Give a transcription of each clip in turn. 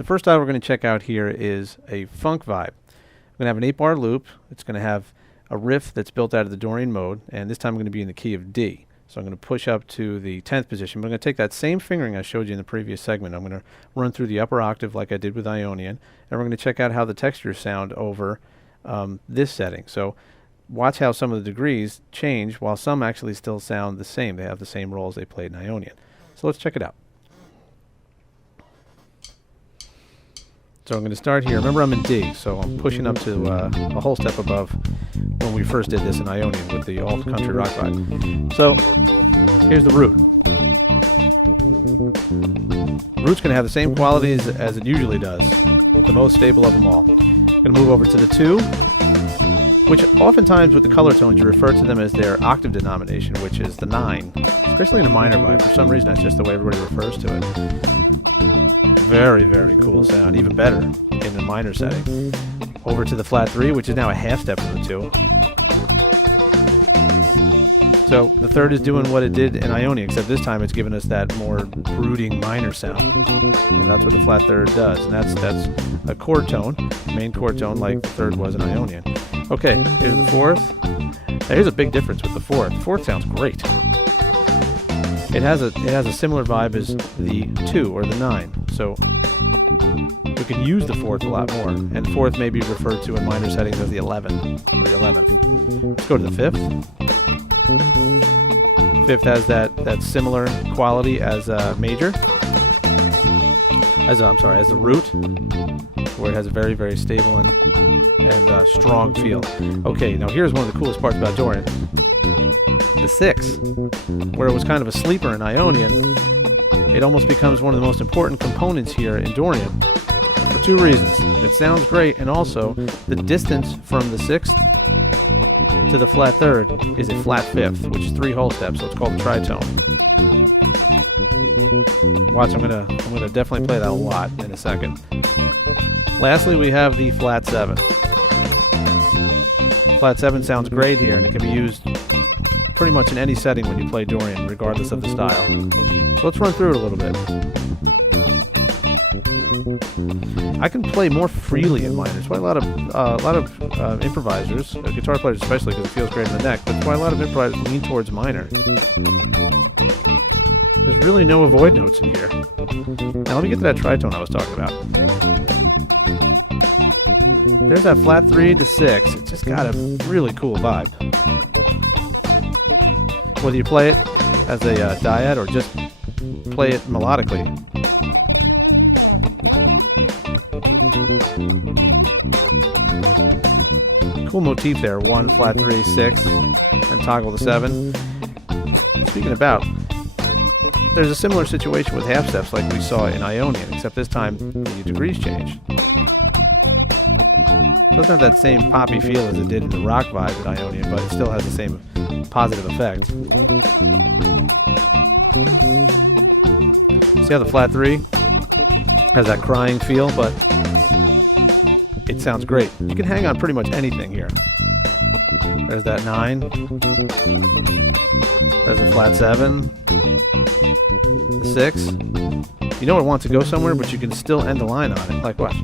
The first dial we're going to check out here is a funk vibe. We're going to have an 8-bar loop. It's going to have a riff that's built out of the Dorian mode, and this time I'm going to be in the key of D. So I'm going to push up to the 10th position. But I'm going to take that same fingering I showed you in the previous segment. I'm going to run through the upper octave like I did with Ionian, and we're going to check out how the textures sound over this setting. So watch how some of the degrees change while some actually still sound the same. They have the same roles they played in Ionian. So let's check it out. So I'm going to start here. Remember, I'm in D, so I'm pushing up to a whole step above when we first did this in Ionian with the alt country rock vibe. So here's the root. Root's going to have the same qualities as it usually does, the most stable of them all. I'm going to move over to the 2, which oftentimes with the color tones you refer to them as their octave denomination, which is the 9, especially in a minor vibe. For some reason, that's just the way everybody refers to it. Very, very cool sound, even better in a minor setting. Over to the flat 3, which is now a half step from the 2. So the 3rd is doing what it did in Ionian, except this time it's giving us that more brooding minor sound. And that's what the flat 3rd does. And that's a chord tone, main chord tone, like the 3rd was in Ionian. Okay, here's the 4th. Now here's a big difference with the 4th. The 4th sounds great. It has a similar vibe as the 2 or the 9, so we can use the 4th a lot more. And the 4th may be referred to in minor settings as the 11 or the 11th. Let's go to the 5th. 5th has that similar quality as major, as the root, where it has a very, very stable and strong feel. Okay, now here's one of the coolest parts about Dorian. The 6, where it was kind of a sleeper in Ionian, it almost becomes one of the most important components here in Dorian for 2 reasons. It sounds great, and also the distance from the 6th to the flat 3rd is a flat 5th, which is 3 whole steps, so it's called a tritone. Watch, I'm gonna definitely play that a lot in a second. Lastly, we have the flat 7. Flat 7 sounds great here, and it can be used pretty much in any setting when you play Dorian, regardless of the style. So let's run through it a little bit. I can play more freely in minor. That's why a lot of improvisers, guitar players especially, because it feels great in the neck, but that's why a lot of improvisers lean towards minor. There's really no avoid notes in here. Now let me get to that tritone I was talking about. There's that flat 3 to 6. It's just got a really cool vibe. Whether you play it as a dyad or just play it melodically. Cool motif there, 1, flat 3, 6, and toggle the 7. Speaking about, there's a similar situation with half steps like we saw in Ionian, except this time the degrees change. It doesn't have that same poppy feel as it did in the rock vibe in Ionian, but it still has the same positive effect. See how the flat 3 has that crying feel, but it sounds great. You can hang on pretty much anything here. There's that 9. There's the flat 7. The 6. You know it wants to go somewhere, but you can still end the line on it. Like what?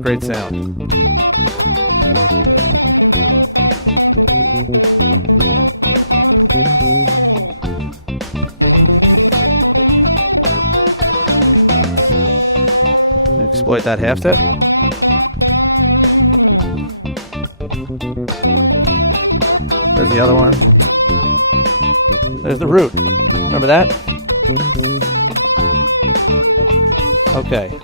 Great sound. Exploit that half step. There's the other one. There's the root. Remember that? Okay.